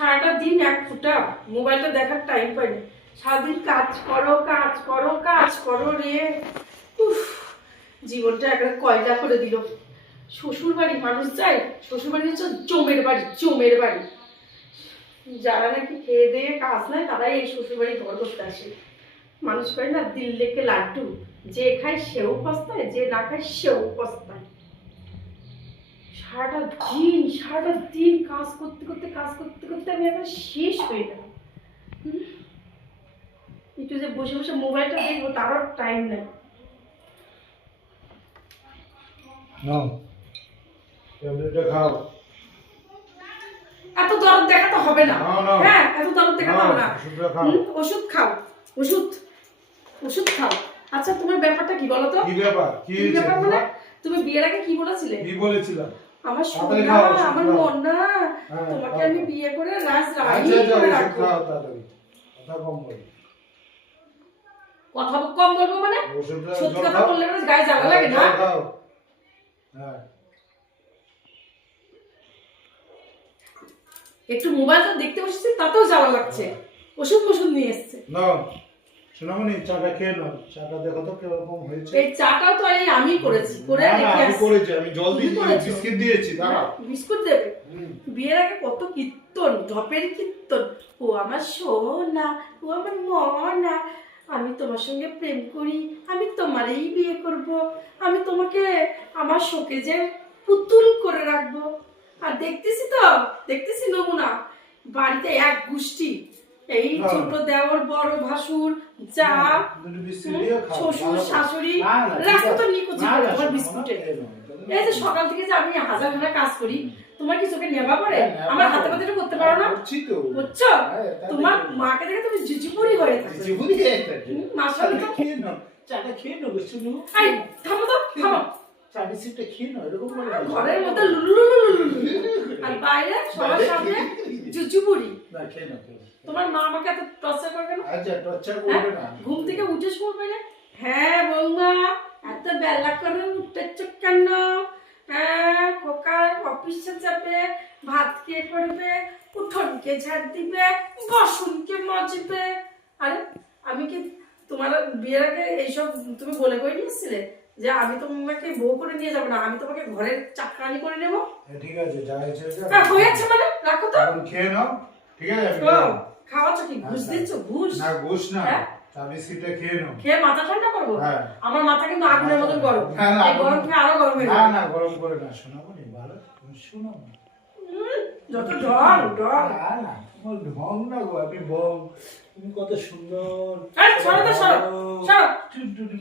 সারাটা দিন এক ফুটা মোবাইলটা দেখার টাইম পাই না। সারাদিন কাজ করো কাজ করো কাজ করো রে। উফ, জীবনটা একটা কয়লা করে দিল। শ্বশুর বাড়ি মানুষ যায় শ্বশুর বাড়ি হচ্ছে জমের বাড়ি জমের বাড়ি। যারা নাকি খেয়ে দিয়ে কাজ নেয়, তারাই এই শ্বশুর বাড়ি ঘর করতে আসে। মানুষ করে না, দিল লেকে লাড্ডু। যে খায় সেও পস্তায়, যে না খায় সেও পস্তায়। সারাটা দিন সারাটা দিন কাজ করতে করতে কাজ করতে করতে আমি একবার শেষ হয়ে গেলাম। একটু যে বসে বসে মোবাইলটা দেখব তারও টাইম নেই। খাও। এত দরদ দেখাতে হবে না। হ্যাঁ এত দরদ দেখাতে হবে না। ওষুধ খাও ওষুধ ওষুধ খাও। আচ্ছা তোমার ব্যাপারটা কি বলো তো? কি ব্যাপার? কি ব্যাপার মানে? তুমি বিয়ের আগে কি বলেছিলে? কি বলেছিলাম? আমার সোনা আমার মন না। হ্যাঁ, তোমাকে আমি বিয়ে করে রাজ রানী আচ্ছা আচ্ছা করে রাখব কথা কম বলব মানে? সত্যি কথা বললে মানে গায়ে জ্বালা লাগে না? হ্যাঁ। একটু মোবাইলটা দেখতে বসেছি তাতেও জ্বালা লাগছে। ওষুধ ওষুধ নিয়ে এসছে। নাও। সোনামণি চাটা খেয়ে নাও। চাটা দেখো তো কীরকম হয়েছে। এই তো এই আমি করেছি করে রেখে আমি করেছি আমি জল তুমি দিয়ে করেছ? বিস্কিট দিয়েছি দেবে। বিয়ের আগে কত কীর্তন ঢপের কীর্তন। ও আমার সোনা ও আমার মনা আমি তোমার সঙ্গে প্রেম করি আমি তোমারই বিয়ে করব আমি তোমাকে আমার শোকেজে পুতুল করে রাখব। আর দেখতেছি তো দেখতেছি নমুনা বাড়িতে এক গোষ্ঠী। এই হ্যাঁ। ছোট দেওর বড় ভাসুর যা শ্বশুর শাশুড়ি রাখো তো। নিকুচি তোমার বিস্কুটে। এই যে সকাল থেকে যে আমি হাজার হাজার কাজ করি তোমার কি চোখে নেবা পড়ে? হ্যাঁ, আমার হাতে পাতে করতে পারো না? বুঝছ? হ্যাঁ, তোমার মাকে দেখে তুমি জুজুপুরি হয়ে থাকো। চাটা তো খেয়ে নাও চাটা খেয়ে নাও শুনো থামো তো থামো। চা বিস্কিটটা খেয়ে করবে না আচ্ছা টর্চার? করবে না ঘুম থেকে উঠে শুনবে না হ্যাঁ বৌমা এত বেলা করে কেন হ্যাঁ অফিসে যাবে ভাত কে করবে ঝাড় দিবে মজবে আরে আমি কি তোমার বিয়ের আগে এইসব তুমি বলে করে নিয়েছিলে যে আমি তোমাকে বউ করে নিয়ে যাব না আমি তোমাকে ঘরের চাকরানি করে নেব। হ্যাঁ, ঠিক আছে যা হয়েছে হয়েছে। হ্যাঁ হয়েছে মানে রাখো তো। এখন খেয়ে নাও ঠিক আছে আমি খাওয়াচ্ছ কি? ঘুষ দিচ্ছ? ঘুষ? না ঘুষ না। হ্যাঁ? চা খেয়ে নাও। খেয়ে মাথা ঠান্ডা করব? হ্যাঁ। আমার মাথা কিন্তু আগুনের মতন গরম। না, না, এই গরম খেয়ে আরও গরম হয়ে না না গরম করে না শোনাবো নি ভালো? তুমি শোনো যত ঢং ঢং না ঢং না গো আমি বং তুমি কত সুন্দর। এই, সরো তো, সরো, সরো।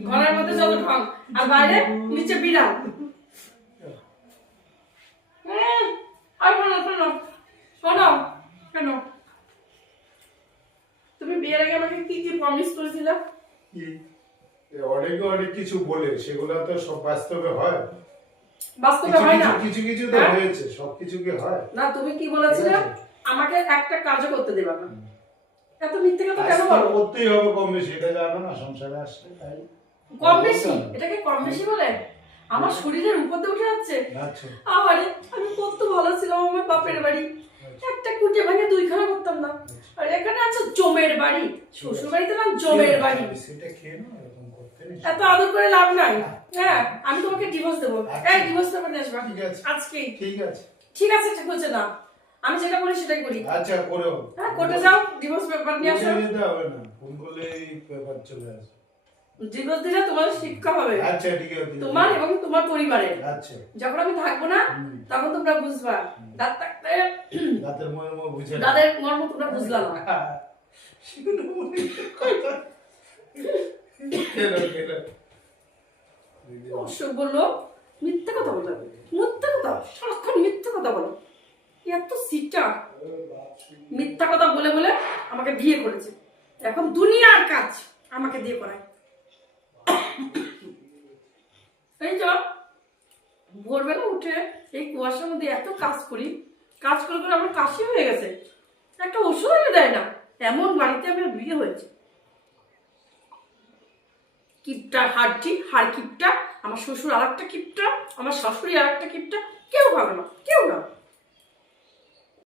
ঘরের মধ্যে যত ঢং আর বাইরে নিচে বিড়াল। আর শোনো শোনো শোনো কেন তুমি বিয়ের আগে আমাকে কি কি প্রমিস করেছিলে? অনেকে অনেক কিছু বলে সেগুলো তো সব বাস্তবে হয়। বাস্তবে কিছু হয় না? কিছু কিছু তো হ্যাঁ? হয়েছে সব কিছু কি হয়? না তুমি কি বলেছিলে। আমাকে একটা কাজও করতে দেবা না। এত মিথ্যে কথা কেন বলো? করতেই হবে কম বেশি এটা জানো না সংসারে আসলে তাই। কম বেশি? এটাকে কম বেশি বলে? আমার শরীরের উপর দিয়ে উঠে যাচ্ছে। আচ্ছা। আরে আমি কত ভালো ছিলাম আমার বাপের বাড়ি। একটা কুটে ভাঙে দুইখানা করতাম না। আর এখানে আছে জমের বাড়ি। শ্বশুর বাড়িতে না জমের বাড়ি। সেটা খেয়ে। এত আদর করে লাভ নাই। হ্যাঁ আমি তোমাকে ডিভোর্স দেবো। আচ্ছা। এই ডিভোর্স নিয়ে আসবা। ঠিক আছে। আজকেই। ঠিক আছে। ঠিক আছে ঠিক হচ্ছে না। আমি যেটা করি সেটাই করি। আচ্ছা করো। হ্যাঁ কোর্টে যাও ডিভোর্স পেপার নিয়ে আসো। যেতে হবে না ফোন করলে পেপার চলে আসবে ডিভোর্স দিলে তোমার শিক্ষা হবে। আচ্ছা ঠিক আছে তোমার এবং তোমার পরিবারের। আচ্ছা। যখন আমি থাকব না তখন তোমরা বুঝবা। দাঁত থাকতে দাঁতের মনে বুঝে। দাঁতের মর্ম তোমরা বুঝলাম না। খেলো। অবশ্য বলল মিথ্যা কথা বলো। মিথ্যা কথা সারাক্ষণ মিথ্যা কথা বলো। এত সিটা মিথ্যা কথা বলে বলে আমাকে বিয়ে করেছে। এখন দুনিয়ার কাজ আমাকে দিয়ে করায়। এই তো ভোরবেলা উঠে এই কুয়াশার মধ্যে এত কাজ করি, কাজ করে করে আমার কাশি হয়ে গেছে। একটা ওষুধ দেয় না। এমন বাড়িতে আমার বিয়ে হয়েছে। কিপটার হাড়টি, হাড় কিপটা, আমার শ্বশুর আর একটা কিপটা, আমার শাশুড়ি আর একটা কিপটা, কেউ ভাবে না, কেউ না।